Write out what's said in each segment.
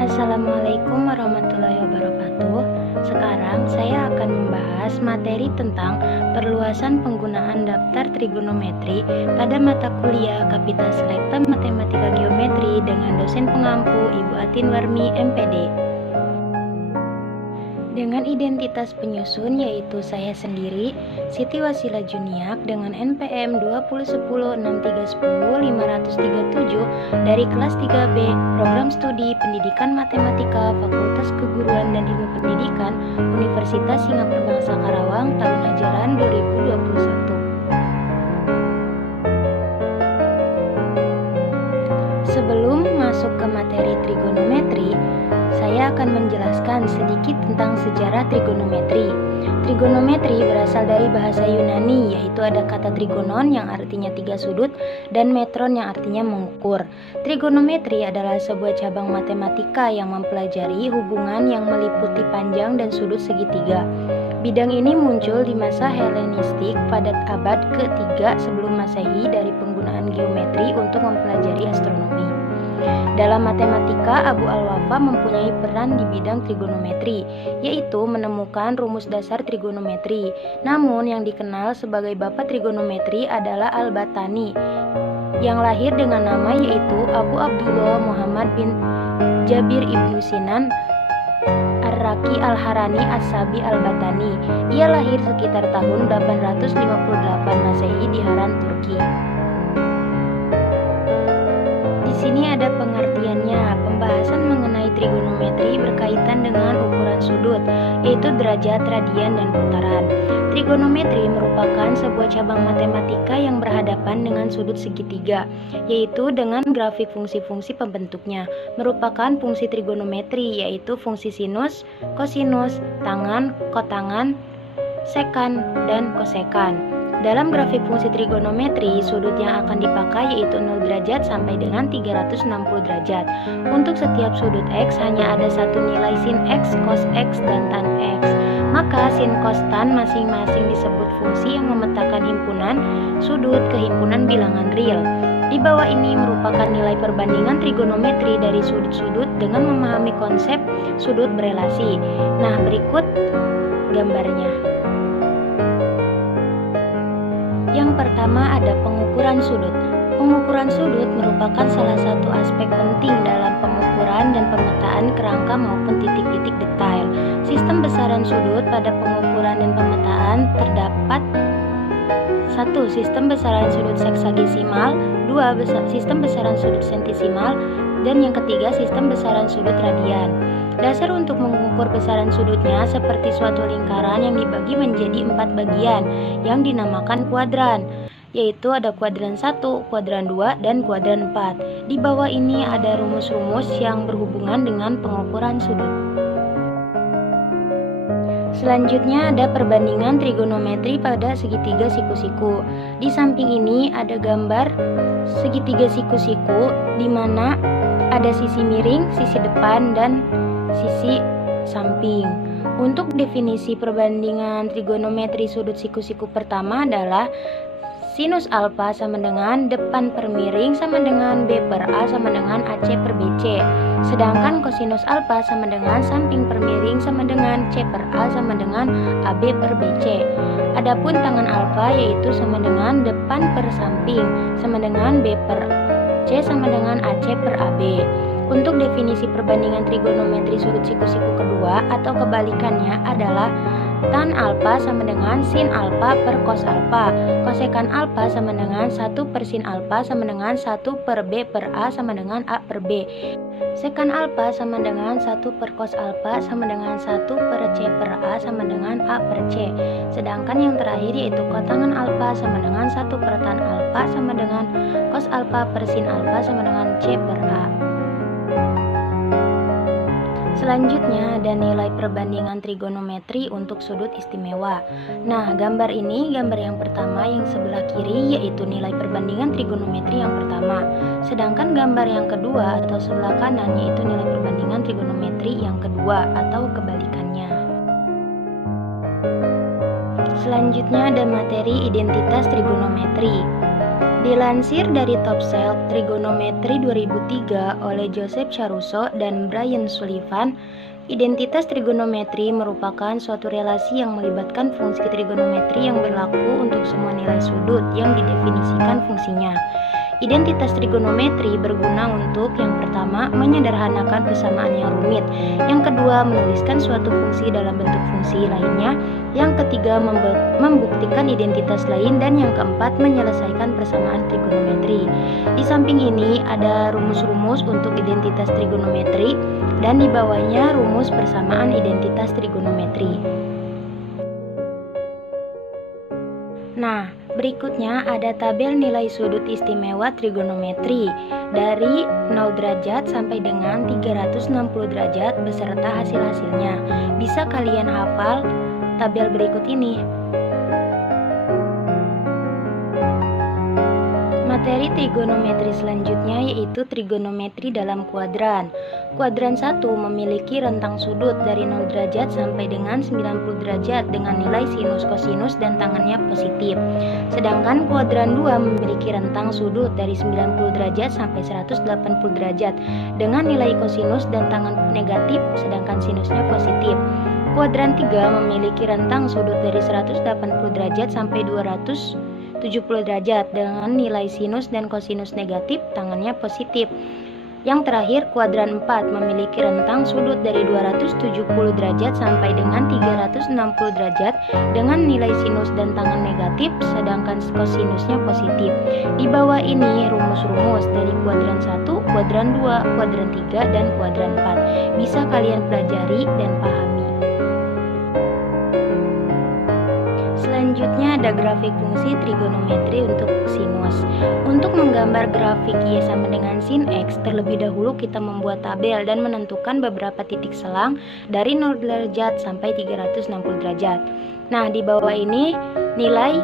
Assalamualaikum warahmatullahi wabarakatuh. Sekarang saya akan membahas materi tentang perluasan penggunaan daftar trigonometri pada mata kuliah Kapital Selekta Matematika Geometri dengan dosen pengampu Ibu Atin Warmi, MPD. Dengan identitas penyusun yaitu saya sendiri, Siti Wasila Juniak dengan NPM 20106310537 dari kelas 3B Program Studi Pendidikan Matematika Fakultas Keguruan dan Ilmu Pendidikan Universitas Singapura Bangsa Karawang tahun ajaran 2021. Sebelum masuk ke materi trigonometri, saya akan menjelaskan sedikit tentang sejarah trigonometri. Trigonometri berasal dari bahasa Yunani, yaitu ada kata trigonon yang artinya 3 sudut dan metron yang artinya mengukur. Trigonometri adalah sebuah cabang matematika yang mempelajari hubungan yang meliputi panjang dan sudut segitiga. Bidang ini muncul di masa Helenistik pada abad ke-3 sebelum Masehi dari penggunaan geometri untuk mempelajari astronomi. Dalam matematika, Abu Al-Wafa mempunyai peran di bidang trigonometri, yaitu menemukan rumus dasar trigonometri. Namun yang dikenal sebagai bapak trigonometri adalah Al-Battani, yang lahir dengan nama yaitu Abu Abdullah Muhammad bin Jabir ibnu Sinan Ar-Raqi Al-Harani As-Sabi Al-Battani. Ia lahir sekitar tahun 858 Masehi di Haran, Turki. Di sini ada pengertiannya. Pembahasan mengenai trigonometri berkaitan dengan ukuran sudut, yaitu derajat, radian, dan putaran. Trigonometri merupakan sebuah cabang matematika yang berhadapan dengan sudut segitiga, yaitu dengan grafik fungsi-fungsi pembentuknya. Merupakan fungsi trigonometri, yaitu fungsi sinus, kosinus, tangan, kotangan, sekan, dan kosekan. Dalam grafik fungsi trigonometri, sudut yang akan dipakai yaitu 0 derajat sampai dengan 360 derajat. Untuk setiap sudut X hanya ada satu nilai sin X, cos X, dan tan X. Maka sin, cos, tan masing-masing disebut fungsi yang memetakan himpunan sudut ke himpunan bilangan real. Di bawah ini merupakan nilai perbandingan trigonometri dari sudut-sudut dengan memahami konsep sudut berelasi. Nah, berikut gambarnya. Yang pertama ada pengukuran sudut. Pengukuran sudut merupakan salah satu aspek penting dalam pengukuran dan pemetaan kerangka maupun titik-titik detail. Sistem besaran sudut pada pengukuran dan pemetaan terdapat 1. Sistem besaran sudut seksagesimal, 2. Sistem besaran sudut sentisimal, dan yang ketiga sistem besaran sudut radian. Dasar untuk mengukur besaran sudutnya seperti suatu lingkaran yang dibagi menjadi 4 bagian yang dinamakan kuadran, yaitu ada kuadran 1, kuadran 2, dan kuadran 4. Di bawah ini ada rumus-rumus yang berhubungan dengan pengukuran sudut. Selanjutnya ada perbandingan trigonometri pada segitiga siku-siku. Di samping ini ada gambar segitiga siku-siku di mana ada sisi miring, sisi depan, dan sisi samping. Untuk definisi perbandingan trigonometri sudut siku-siku pertama adalah sinus alfa sama dengan depan per miring sama dengan B per A sama dengan AC per BC. Sedangkan kosinus alfa sama dengan samping per miring sama dengan C per A sama dengan AB per BC. Adapun tangan alfa yaitu sama dengan depan per samping sama dengan B per C sama dengan AC per AB. Untuk definisi perbandingan trigonometri sudut siku-siku kedua atau kebalikannya adalah tan alfa sama dengan sin alfa per cos alfa. Kosekan alfa sama dengan 1 per sin alfa sama dengan 1 per B per A sama dengan A per B. Sekan alfa sama dengan 1 per cos alfa sama dengan 1 per C per A sama dengan A per C. Sedangkan yang terakhir yaitu kotangan alfa sama dengan 1 per tan alfa sama dengan cos alfa per sin alfa sama dengan C per A. Selanjutnya ada nilai perbandingan trigonometri untuk sudut istimewa. Nah, gambar ini gambar yang pertama yang sebelah kiri yaitu nilai perbandingan trigonometri yang pertama. Sedangkan gambar yang kedua atau sebelah kanan yaitu nilai perbandingan trigonometri yang kedua atau kebalikannya. Selanjutnya ada materi identitas trigonometri. Dilansir dari Top Shelf Trigonometry 2003 oleh Joseph Caruso dan Brian Sullivan, identitas trigonometri merupakan suatu relasi yang melibatkan fungsi trigonometri yang berlaku untuk semua nilai sudut yang didefinisikan fungsinya. Identitas trigonometri berguna untuk yang pertama, menyederhanakan persamaan yang rumit, yang kedua, menuliskan suatu fungsi dalam bentuk fungsi lainnya, yang ketiga, membuktikan identitas lain, dan yang keempat, menyelesaikan persamaan trigonometri. Di samping ini ada rumus-rumus untuk identitas trigonometri dan di bawahnya rumus persamaan identitas trigonometri. Nah, berikutnya ada tabel nilai sudut istimewa trigonometri dari 0 derajat sampai dengan 360 derajat beserta hasil-hasilnya. Bisa kalian hafal tabel berikut ini. Materi trigonometri selanjutnya yaitu trigonometri dalam kuadran. Kuadran 1 memiliki rentang sudut dari 0 derajat sampai dengan 90 derajat dengan nilai sinus, kosinus, dan tangannya positif. Sedangkan kuadran 2 memiliki rentang sudut dari 90 derajat sampai 180 derajat dengan nilai kosinus dan tangan negatif sedangkan sinusnya positif. Kuadran 3 memiliki rentang sudut dari 180 derajat sampai 270 derajat dengan nilai sinus dan kosinus negatif, tangannya positif. Yang terakhir, kuadran 4 memiliki rentang sudut dari 270 derajat sampai dengan 360 derajat dengan nilai sinus dan tangan negatif, sedangkan kosinusnya positif. Di bawah ini rumus-rumus dari kuadran 1, kuadran 2, kuadran 3, dan kuadran 4. Bisa kalian pelajari dan pahami. Selanjutnya ada grafik fungsi trigonometri untuk sinus. Untuk menggambar grafik Y sama dengan sin X, terlebih dahulu kita membuat tabel dan menentukan beberapa titik selang dari 0 derajat sampai 360 derajat. Nah, di bawah ini nilai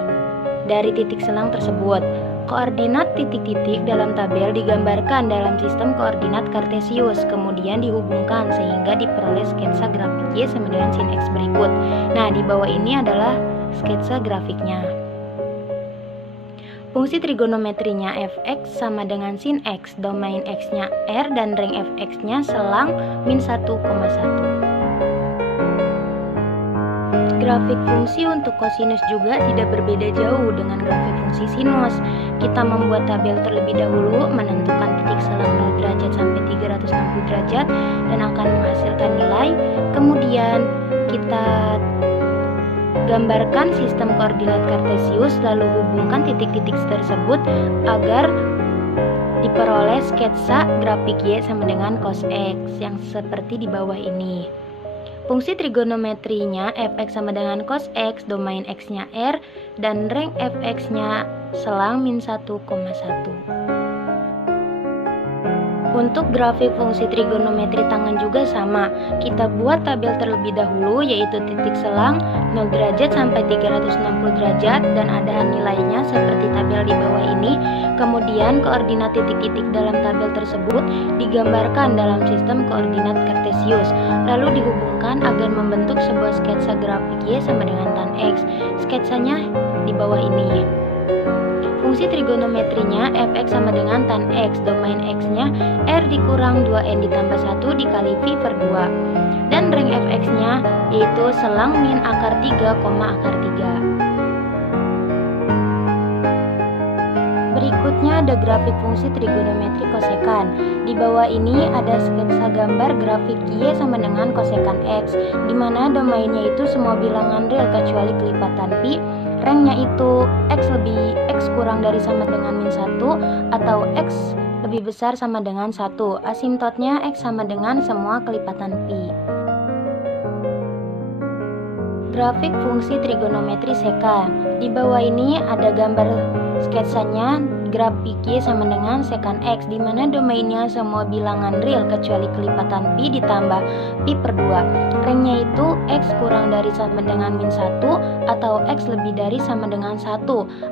dari titik selang tersebut. Koordinat titik-titik dalam tabel digambarkan dalam sistem koordinat kartesius, kemudian dihubungkan sehingga diperoleh sketsa grafik Y sama dengan sin X berikut. Nah, di bawah ini adalah sketsa grafiknya. Fungsi trigonometrinya fx sama dengan sin x, domain x-nya R dan rank fx-nya selang min 1,1. Grafik fungsi untuk kosinus juga tidak berbeda jauh dengan grafik fungsi sinus. Kita membuat tabel terlebih dahulu, menentukan titik selang 0 derajat sampai 360 derajat dan akan menghasilkan nilai. Kemudian kita gambarkan sistem koordinat kartesius lalu hubungkan titik-titik tersebut agar diperoleh sketsa grafik Y sama dengan cos X yang seperti di bawah ini. Fungsi trigonometrinya fx sama dengan cos X, domain x-nya R, dan rank fx-nya selang min 1,1. Untuk grafik fungsi trigonometri tangan juga sama. Kita buat tabel terlebih dahulu yaitu titik selang 0 derajat sampai 360 derajat dan ada nilainya seperti tabel di bawah ini. Kemudian koordinat titik-titik dalam tabel tersebut digambarkan dalam sistem koordinat kartesius lalu dihubungkan agar membentuk sebuah sketsa grafik Y sama dengan tan X. Sketsanya di bawah ini. Fungsi trigonometrinya fx sama dengan tan X, domain x-nya R dikurang 2n ditambah 1 dikali V per 2. Dan rank fx-nya yaitu selang min akar 3, akar 3. Berikutnya ada grafik fungsi trigonometri kosekan. Di bawah ini ada sketsa gambar grafik Y sama dengan kosekan X, di mana domainnya itu semua bilangan real kecuali kelipatan pi. Ranknya itu X kurang dari sama dengan min 1 atau X lebih besar sama dengan 1. Asimtotnya X sama dengan semua kelipatan pi. Grafik fungsi trigonometri sekan. Di bawah ini ada gambar sketsanya grafik Y sama dengan sekan X, di mana domainnya semua bilangan real kecuali kelipatan pi ditambah pi per 2. Ranknya itu X kurang dari sama dengan min 1 atau X lebih dari sama dengan 1.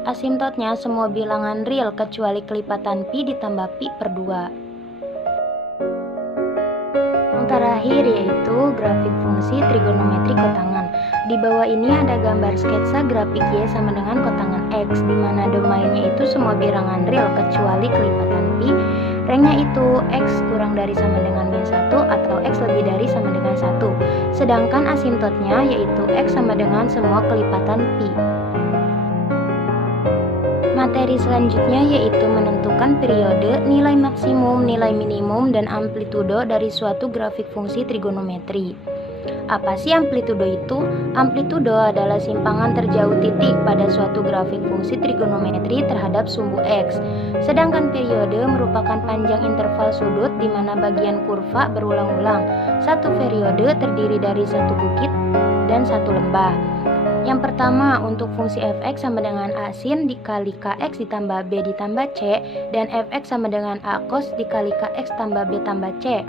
Asimtotnya semua bilangan real kecuali kelipatan pi ditambah pi per 2. Yang terakhir yaitu grafik fungsi trigonometri kotangan. Di bawah ini ada gambar sketsa grafik Y sama dengan kotangan X, di mana domainnya itu semua bilangan real kecuali kelipatan pi. Rangnya itu X kurang dari sama dengan min 1 atau X lebih dari sama dengan 1. Sedangkan asintotnya yaitu X sama dengan semua kelipatan pi. Materi selanjutnya yaitu menentukan periode, nilai maksimum, nilai minimum, dan amplitudo dari suatu grafik fungsi trigonometri. Apa sih amplitudo itu? Amplitudo adalah simpangan terjauh titik pada suatu grafik fungsi trigonometri terhadap sumbu X. Sedangkan periode merupakan panjang interval sudut di mana bagian kurva berulang-ulang. Satu periode terdiri dari satu bukit dan satu lembah. Yang pertama, untuk fungsi fx sama dengan a sin dikali kx ditambah b ditambah c, dan fx sama dengan a cos dikali kx tambah b tambah c.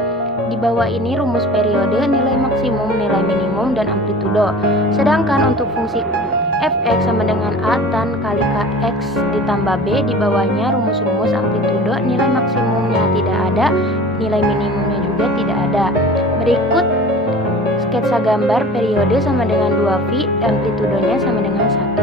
Di bawah ini rumus periode, nilai maksimum, nilai minimum, dan amplitudo. Sedangkan untuk fungsi fx sama dengan a tan kali kx ditambah b, di bawahnya rumus-rumus amplitudo, nilai maksimumnya tidak ada, nilai minimumnya juga tidak ada. Berikut sketsa gambar periode sama dengan 2V, amplitudonya sama dengan 1.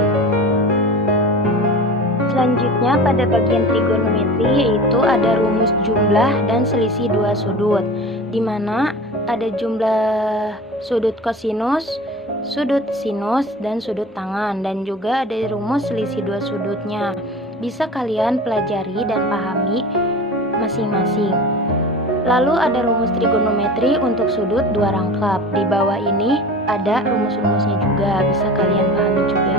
Selanjutnya pada bagian trigonometri yaitu ada rumus jumlah dan selisih dua sudut, di mana ada jumlah sudut kosinus, sudut sinus, dan sudut tangan, dan juga ada rumus selisih dua sudutnya. Bisa kalian pelajari dan pahami masing-masing. Lalu ada rumus trigonometri untuk sudut dua rangkap. Di bawah ini ada rumus-rumusnya juga, bisa kalian pahami juga.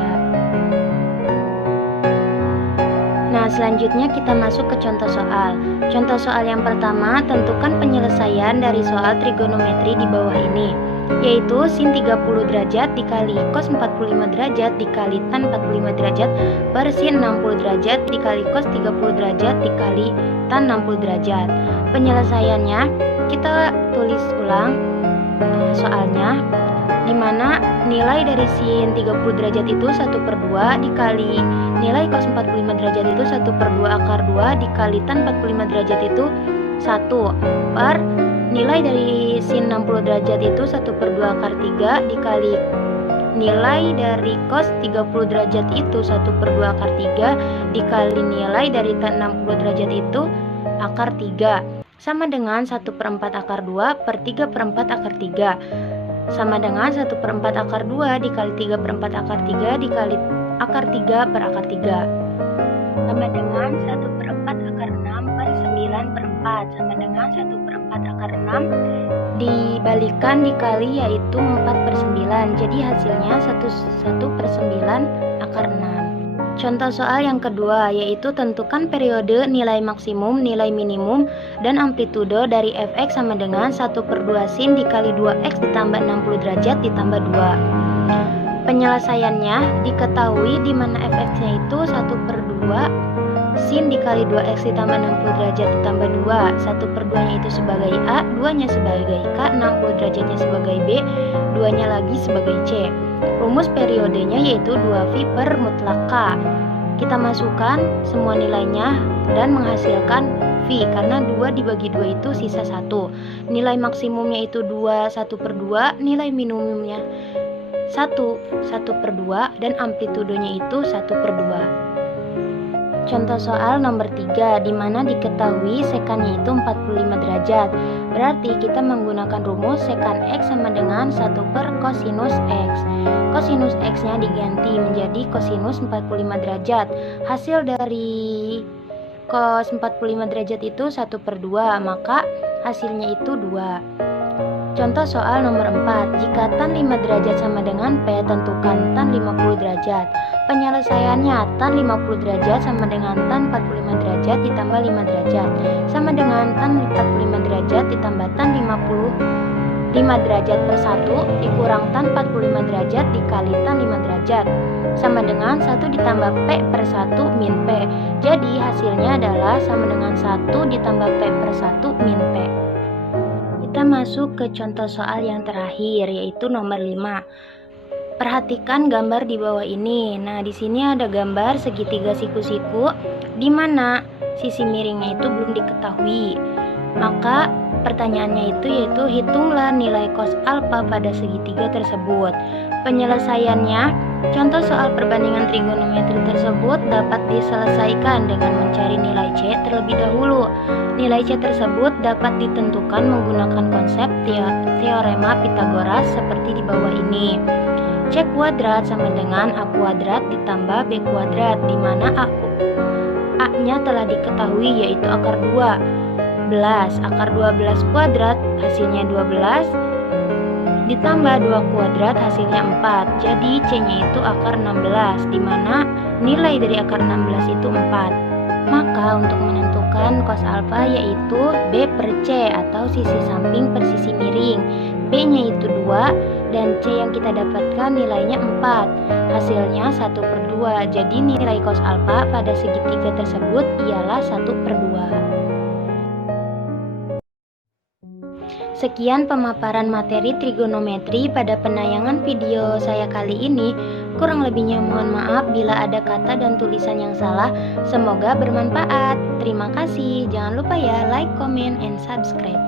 Nah, selanjutnya kita masuk ke contoh soal. Contoh soal yang pertama, tentukan penyelesaian dari soal trigonometri di bawah ini, yaitu sin 30 derajat dikali cos 45 derajat dikali tan 45 derajat per sin 60 derajat dikali cos 30 derajat dikali tan 60 derajat. Penyelesaiannya kita tulis ulang soalnya, dimana nilai dari sin 30 derajat itu 1/2 dikali nilai cos 45 derajat itu 1/2 akar 2 dikali tan 45 derajat itu 1 per nilai dari sin 60 derajat itu 1/2 akar 3 dikali nilai dari cos 30 derajat itu 1/2 akar 3 dikali nilai dari tan 60 derajat itu akar 3 sama dengan 1/4 akar 2 per 3/4 akar 3 sama dengan 1/4 akar 2 dikali 3/4 akar 3 dikali akar 3 per akar 3 sama dengan 1/4 akar 6 per 9/4 sama dengan 1/4 akar 6 dibalikan dikali yaitu 4/9, jadi hasilnya 1/9 akar 6. Contoh soal yang kedua yaitu tentukan periode, nilai maksimum, nilai minimum, dan amplitudo dari fx sama dengan 1/2 sin dikali 2x ditambah 60 derajat ditambah 2. Penyelesaiannya diketahui di mana fx-nya itu 1/2 sin dikali 2x ditambah 60 derajat ditambah 2. 1/2-nya itu sebagai A, 2-nya sebagai K, 60 derajatnya sebagai B, 2-nya lagi sebagai C. Rumus periodenya yaitu 2V per mutlak K. Kita masukkan semua nilainya dan menghasilkan V, karena 2 dibagi 2 itu sisa 1. Nilai maksimumnya itu 2, 1/2, nilai minimumnya 1/2, dan amplitudonya itu 1/2. Contoh soal nomor 3, di mana diketahui sekannya itu 45 derajat. Berarti kita menggunakan rumus sekan X sama dengan 1 per kosinus X. Kosinus X-nya diganti menjadi kosinus 45 derajat. Hasil dari cos 45 derajat itu 1/2, maka hasilnya itu 2. Contoh soal nomor 4, jika tan 5 derajat sama dengan P, tentukan tan 50 derajat. Penyelesaiannya, tan 50 derajat sama dengan tan 45 derajat ditambah 5 derajat, sama dengan tan 45 derajat ditambah tan 55 derajat per 1 dikurang tan 45 derajat dikali tan 5 derajat, sama dengan 1 ditambah P per 1 min P. Jadi hasilnya adalah sama dengan 1 ditambah P per 1 min P. Kita masuk ke contoh soal yang terakhir yaitu nomor 5. Perhatikan gambar di bawah ini. Nah, di sini ada gambar segitiga siku-siku di mana sisi miringnya itu belum diketahui. Maka pertanyaannya itu yaitu hitunglah nilai cos alfa pada segitiga tersebut. Penyelesaiannya, contoh soal perbandingan trigonometri tersebut dapat diselesaikan dengan mencari nilai C terlebih dahulu. Nilai C tersebut dapat ditentukan menggunakan konsep teorema Pythagoras seperti di bawah ini. C kuadrat sama dengan A kuadrat ditambah B kuadrat, di mana A-nya telah diketahui yaitu akar 12. Akar 12 kuadrat hasilnya 12 ditambah 2 kuadrat hasilnya 4. Jadi C-nya itu akar 16, di mana nilai dari akar 16 itu 4. Maka untuk menentukan cos alfa yaitu B per C atau sisi samping per sisi miring. B-nya itu 2 dan C yang kita dapatkan nilainya 4. Hasilnya 1 per 2. Jadi nilai cos alfa pada segitiga tersebut ialah 1 per 2. Sekian pemaparan materi trigonometri pada penayangan video saya kali ini. Kurang lebihnya mohon maaf bila ada kata dan tulisan yang salah. Semoga bermanfaat. Terima kasih. Jangan lupa ya like, comment, and subscribe.